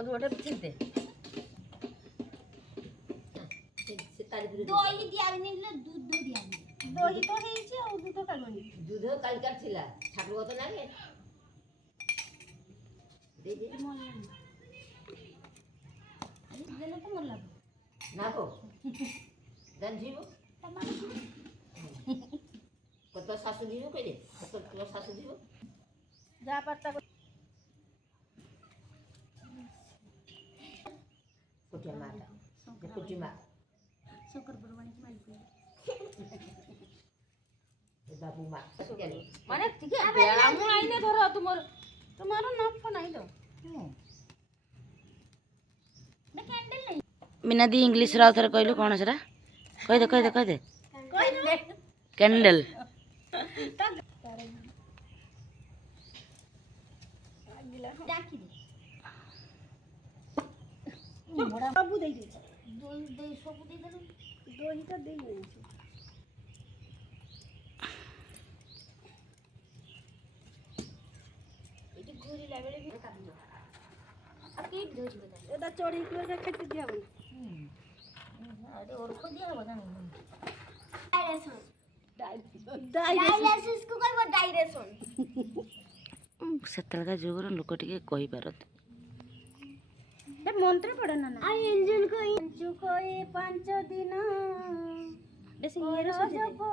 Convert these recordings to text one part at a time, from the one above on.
কোন ওটা চিনতে দই দিয়াবনি দুধ দিয়াবনি দই তো ହେଇଛି ଆଉ দুধ କାଢୁନି দুধ কালকার ছিলা ঠাকুর কত লাগে দে দে আরে দেলে তো মোর লাভ না গো জান জীব কত শাশু দিব কইলে কত তোর শাশু দিব যা পারতা কোটিয়া মাটা কোটি মা শঙ্কর বরমানি কি মাইল বাবু মা গেল মানে ঠিক আছে বেড়ামু আইনে ধরো তোমার নাম ফোন আইলো না ক্যান্ডেল নাই मीना दी इंग्लिश राव थर कहलु कौन सेरा कह दे कैंडल ডাকি দে বড় বাবু দেই দে দই সবু দেই দেন দইটা দেই নিছি এটি ঘুরি লাগলে भी কাটি দাও আর কি দই দিবে এটা চড়ি করে খেতে দিও আরে ওর কো দিয়া হবে না डायरेक्शन को कहबो डायरेक्शन सेतलका जुगर लोक टिके कहि पारत ते मंत्र पढ़ना ना आई इंजन को चुकोए 5 दिन जैसे ये सजे तो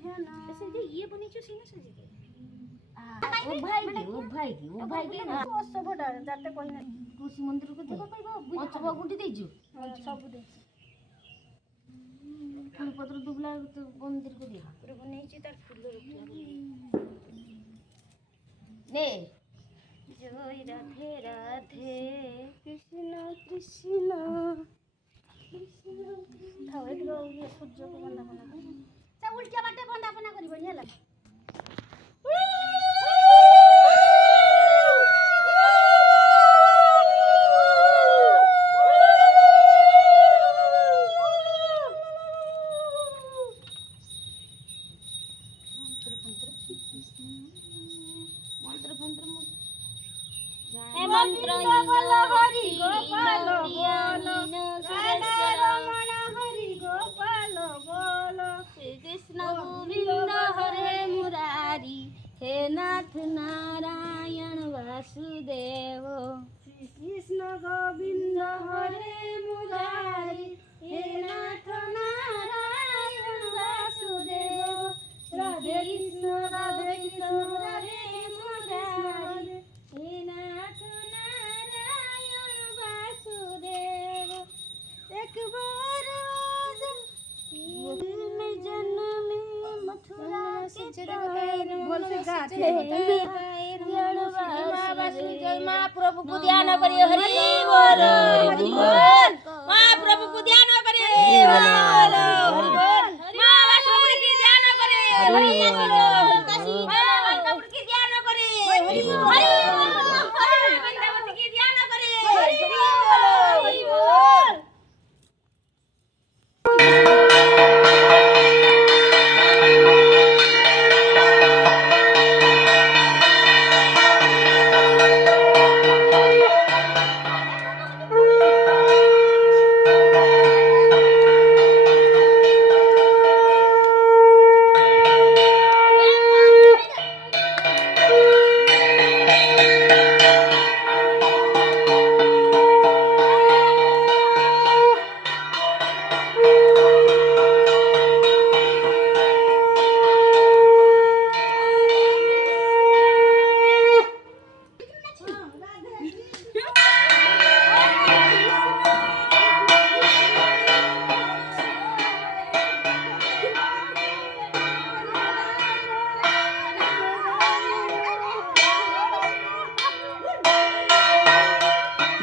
ध्यान जैसे ये बनी जो सीना सजे ओ भाई की ना ओ सब जाते कोई ना कृषि मंदिर को देखो कहबो अचबा गुंडी देजु सब दे फूल पत्र दुबला तो मंदिर को दे पूरे बने छी तार फूल रखला ने जय राधे राधे कृष्ण कृष्ण थावे तो ये सूर्य को वंदना चा उल्टा बाटे वंदना करबनी हला मंत्र हरि गोपाल रमण हरि गोपाल बोल श्री कृष्ण गोविंद हरे मुरारी हे नाथ नारायण वासुदेव श्री कृष्ण गोविंद हरे मुरारी हे नाथ नारायण वासुदेव राधे कृष्ण हरे मुरारी हे नाथ नारायण वासुदेव एक बार में जन्म मथुरा के बोल से गाते जय महाप्रभु को ध्यान करिए हरि बोल महाप्रभु को ध्यान करिए हरि बोल मां वासुदेव की ध्यान करिए हरि बोल काशी मां वासुदेव की ध्यान करिए हरि बोल वृंदावन की ध्यान करिए हरि बोल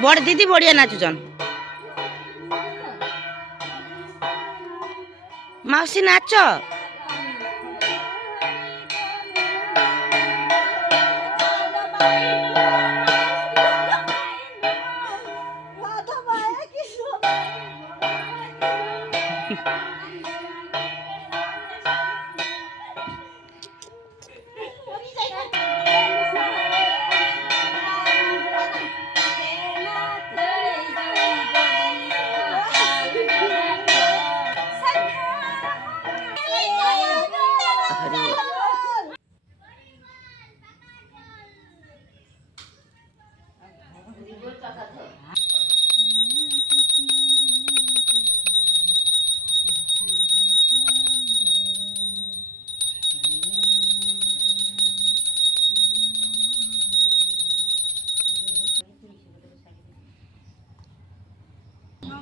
बड़ दीदी बढ़िया नाचुचन माउसी नाच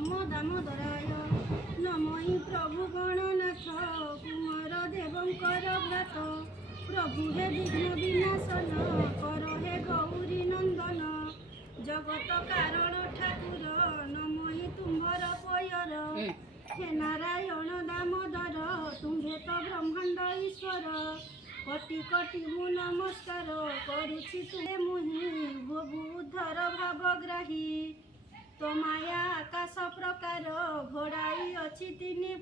নম দামোদরায় নমই প্রভু গণনাথ কুমার দেবঙ্কর ভ্রাত প্রভু হে বিঘ্ন বিনাশন কর হে গৌরী নন্দন জগত কারণ ঠাকুর নমই তুম্ভর পয়র হে নারায়ণ দামোদর তুম্ভে তো ব্রহ্মাণ্ড ঈশ্বর কোটি কোটি মু নমস্କାର କରୁଛି ତୁମେ ମୁହିଁ ଭବୁ ଉଦ୍ଧର ଭାବଗ୍ରାହୀ ତୋ ମାୟା ଆକାଶ ପ୍ରକାର ଘୋଡ଼ାଇ ଅଛି ତିନି